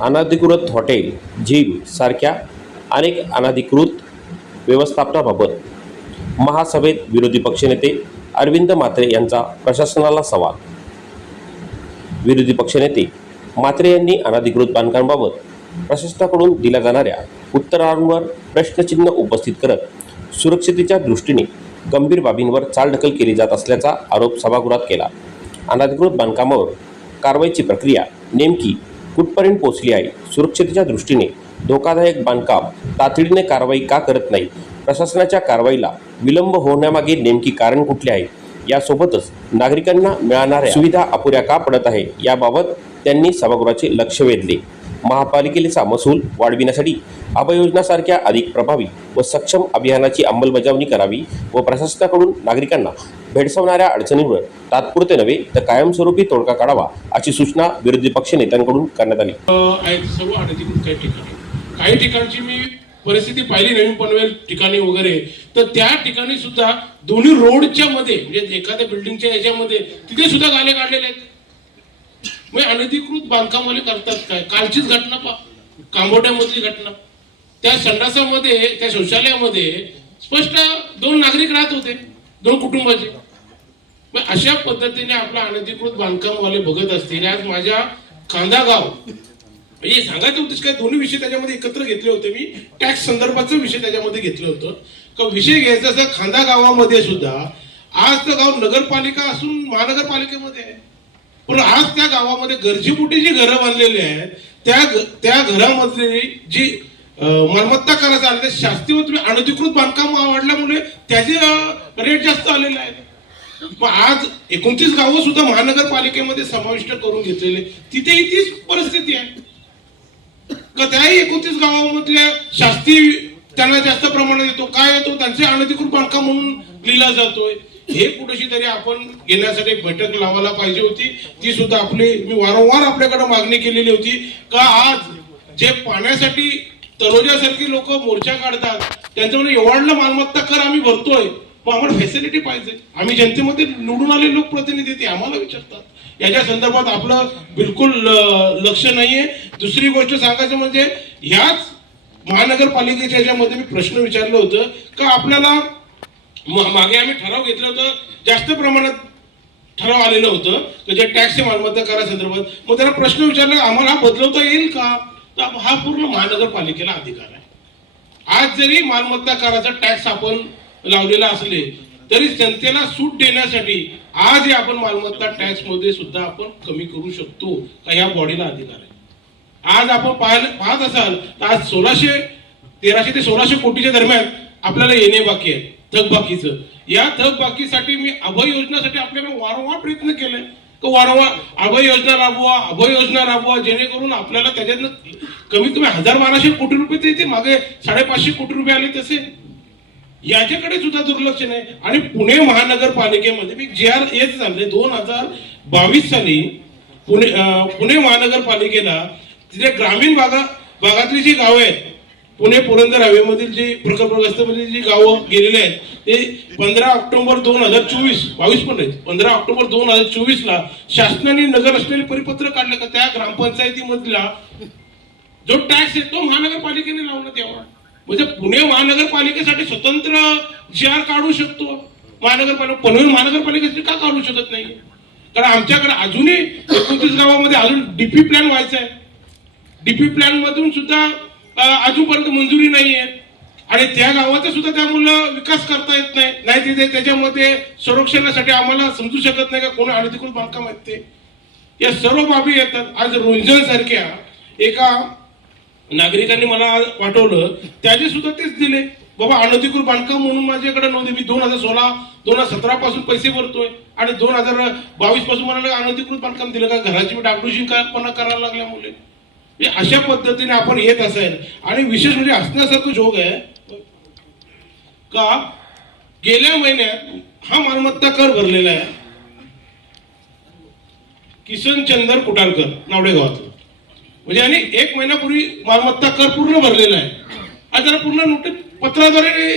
अनधिकृत hotel, gym सारख्या अनेक अनधिकृत व्यवस्थापनाबाबत महासभेत विरोधी पक्षनेते अरविंद म्हात्रे यांचा प्रशासनाला सवाल. विरोधी पक्षनेते म्हात्रे यांनी अनधिकृत बांधकामाबाबत प्रशासनाकडून दिल्या जाणाऱ्या उत्तरांवर प्रश्नचिन्ह उपस्थित करत सुरक्षितेच्या दृष्टीने गंभीर बाबींवर चालढकल केली जात असल्याचा आरोप सभागृहात केला. अनधिकृत बांधकामावर कारवाईची प्रक्रिया नेमकी कुठपर्यंत पोहोचली आहे? सुरक्षितेच्या दृष्टीने धोकादायक बांधकाम तातडीने कारवाई का करत नाही? प्रशासनाच्या कारवाईला विलंब होण्यामागे नेमकी कारण कुठले आहे? यासोबतच नागरिकांना मिळणाऱ्या सुविधा अपुऱ्या का पडत आहे याबाबत त्यांनी सभागृहाचे लक्ष वेधले. महापालिकेचा महसूल वाढविण्यासाठी अभय योजनासारख्या अधिक प्रभावी व सक्षम अभियानाची अंमलबजावणी करावी व प्रशासनाकडून नागरिकांना भेडसावणाऱ्या अडचणींवर तात्पुरते नव्हे तर कायमस्वरूपी तोडगा काढावा अशी सूचना विरोधी पक्ष नेत्यांकडून करण्यात आली. सर्व अडचणी काही ठिकाणची मी परिस्थिती पाहिली नवीन पनवेल ठिकाणी वगैरे, तर त्या ठिकाणी सुद्धा दोन्ही रोडच्या मध्ये म्हणजे एखाद्या बिल्डिंगच्या याच्यामध्ये तिथे सुद्धा गाले काढलेले आहेत. मग अनधिकृत बांधकामवाले करतात काय? कालचीच घटना कांबोट्यामधली घटना, त्या संडासामध्ये त्या शौचालयामध्ये स्पष्ट 2 नागरिक राहत होते, 2 कुटुंबाचे. मग अशा पद्धतीने आपला अनधिकृत बांधकामवाले बघत असतील. आज माझ्या खांदा गाव हे सांगायचं होतं काय, दोन्ही विषय त्याच्यामध्ये एकत्र घेतले होते. मी टॅक्स संदर्भाचा विषय त्याच्यामध्ये घेतलं होतं का विषय घ्यायचा असं खांदा गावामध्ये सुद्धा आज तर गाव नगरपालिका असून महानगरपालिकेमध्ये आहे, पण आज त्या गावामध्ये गरजेपोटी जी घरं बांधलेली आहेत त्या घरामधली जी मालमत्ता करायचा आले शास्तीय अनधिकृत बांधकाम वाढल्यामुळे त्याचे रेट जास्त आलेले आहेत. मग आज 29 गावं सुद्धा महानगरपालिकेमध्ये समाविष्ट करून घेतलेले, तिथेही तीच परिस्थिती आहे का त्याही 29 गावांमधल्या शास्ती त्यांना जास्त प्रमाणात येतो. काय येतो? त्यांचे अनधिकृत बांधकाम म्हणून लिहिला जातोय. हे कुठेशी तरी आपण घेण्यासाठी एक बैठक लावायला पाहिजे होती. ती सुद्धा मी वारंवार आपल्याकडे मागणी केलेली होती का आज जे पाण्यासाठी तलोजासारखी लोक मोर्चा काढतात त्यांच्यामध्ये एवढलं मालमत्ता कर आम्ही भरतोय, पण आम्हाला फॅसिलिटी पाहिजे. आम्ही जनतेमध्ये निवडून आले लोकप्रतिनिधी ते आम्हाला विचारतात. याच्या संदर्भात आपलं बिलकुल लक्ष नाहीये. दुसरी गोष्ट सांगायचं म्हणजे ह्याच महानगरपालिकेच्या याच्यामध्ये मी प्रश्न विचारलं होतं का आपल्याला मागे आम्ही ठराव घेतलं होतं, जास्त प्रमाणात ठराव आलेलं होतं की जे टॅक्सचे मालमत्ता करा संदर्भात. मग त्याला प्रश्न विचारला आम्हाला बदलवता येईल का? तर हा पूर्ण महानगरपालिकेला अधिकार आहे. आज जरी मालमत्ता कराचा टॅक्स आपण लावलेला असले तरी जनतेला सूट देण्यासाठी आज आपण मालमत्ता टॅक्स मध्ये सुद्धा आपण कमी करू शकतो का? या बॉडीला अधिकार आहे. आज आपण पाहत असाल तर आज 1300 ते 1600 कोटीच्या दरम्यान आपल्याला येणे बाकी आहे थकबाकीचं. या थकबाकीसाठी मी अभय योजनासाठी आपल्याला वारंवार प्रयत्न केले तर वारंवार अभय योजना राबवा जेणेकरून आपल्याला त्याच्यातनं कमीत कमी 1000-1200 कोटी रुपये ते मागे 550 कोटी रुपये आले. तसे याच्याकडे सुद्धा दुर्लक्ष नाही. आणि पुणे महानगरपालिकेमध्ये मी JRS झाले 2022 साली पुणे महानगरपालिकेला तिथे ग्रामीण भागातली जी गावं आहेत, पुणे पुरंदर हवेमधील जी प्रकल्पग्रस्तमधील जी गावं गेलेले आहेत ते 15 ऑक्टोबर 2024 22 पण आहेत 15 ऑक्टोबर 2024 ला शासनाने नगर असलेले परिपत्र काढलं का त्या ग्रामपंचायतीमधला जो टॅक्स आहे तो महानगरपालिकेने लावण्यात यावा. म्हणजे पुणे महानगरपालिकेसाठी स्वतंत्र JR काढू शकतो महानगरपालिका, पनवेल महानगरपालिकेसाठी का काढू शकत नाही? कारण आमच्याकडे अजूनही 29 गावामध्ये अजून DP प्लॅन व्हायचा आहे. DP प्लॅन मधून सुद्धा अजूनपर्यंत मंजुरी नाही आहे आणि त्या गावाचा सुद्धा त्यामुळे विकास करता येत नाही. तिथे त्याच्यामध्ये संरक्षणासाठी आम्हाला समजू शकत नाही का कोण अनधिकृत बांधकाम आहेत ते. या सर्व बाबी येतात. आज रुंजन सारख्या एका नागरिकांनी मला पाठवलं, त्याचे सुद्धा तेच दिले बाबा अनधिकृत बांधकाम म्हणून माझ्याकडे नव्हते. मी 2016-2017 पासून पैसे भरतोय आणि 2022 पासून मला अनधिकृत बांधकाम दिलं का? घराची डागडुजी करायला लागल्यामुळे. अशा पद्धतीने आपण येत असेल. आणि विशेष म्हणजे हसण्यासारखं जोग आहे का गेल्या महिन्यात हा मालमत्ता कर भरलेला आहे किसन चंदर कुटारकर नावडे गावात. म्हणजे आणि 1 महिन्यापूर्वी मालमत्ता कर पूर्ण भरलेला आहे. आज जरा पूर्ण नोटीस पत्राद्वारे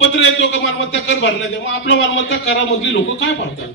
पत्र येतो का मालमत्ता कर भरण्यात. मग आपला मालमत्ता करामधली लोक काय पाडतात?